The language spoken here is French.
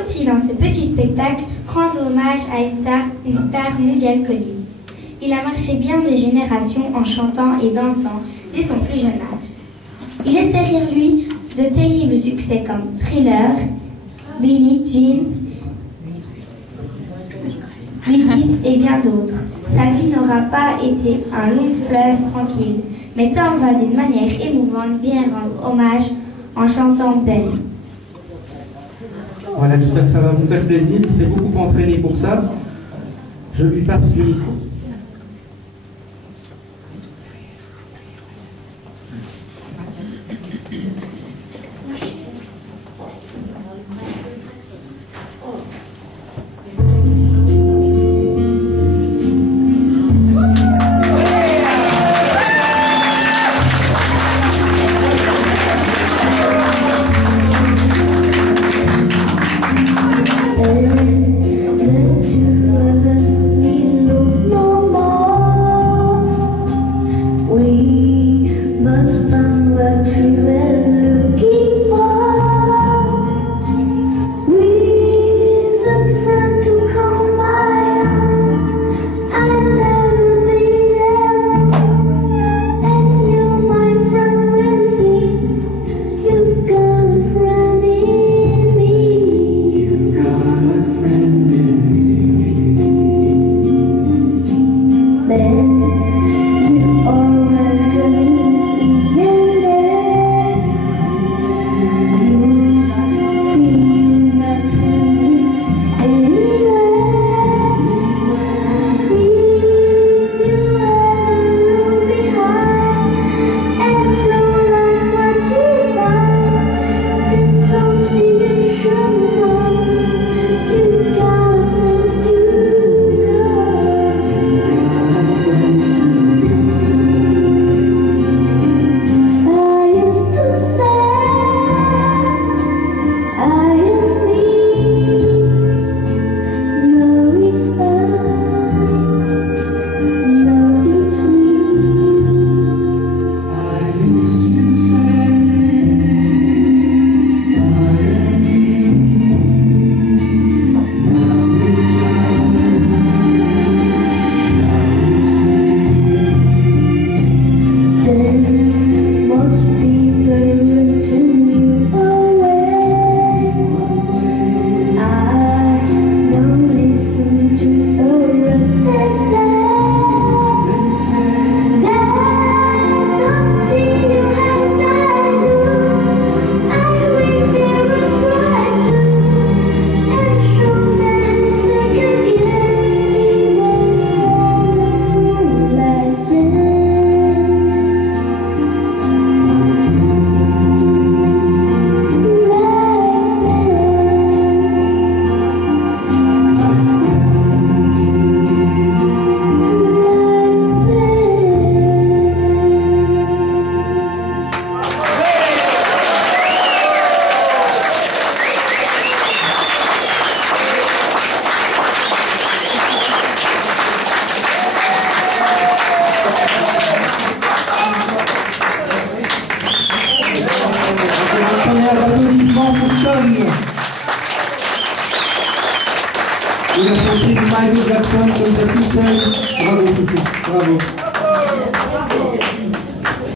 aussi dans ce petit spectacle rendre hommage à une star mondiale connue. Il a marché bien des générations en chantant et dansant dès son plus jeune âge. Il laisse derrière lui de terribles succès comme Thriller, Billie Jean, Métis et bien d'autres. Sa vie n'aura pas été un long fleuve tranquille, mais Tom va d'une manière émouvante bien rendre hommage en chantant Ben. Voilà, j'espère que ça va vous faire plaisir. Il s'est beaucoup entraîné pour ça. Je lui passe le micro. Il a chanté Michael Jackson comme ça tout seul. Bravo, Bravo.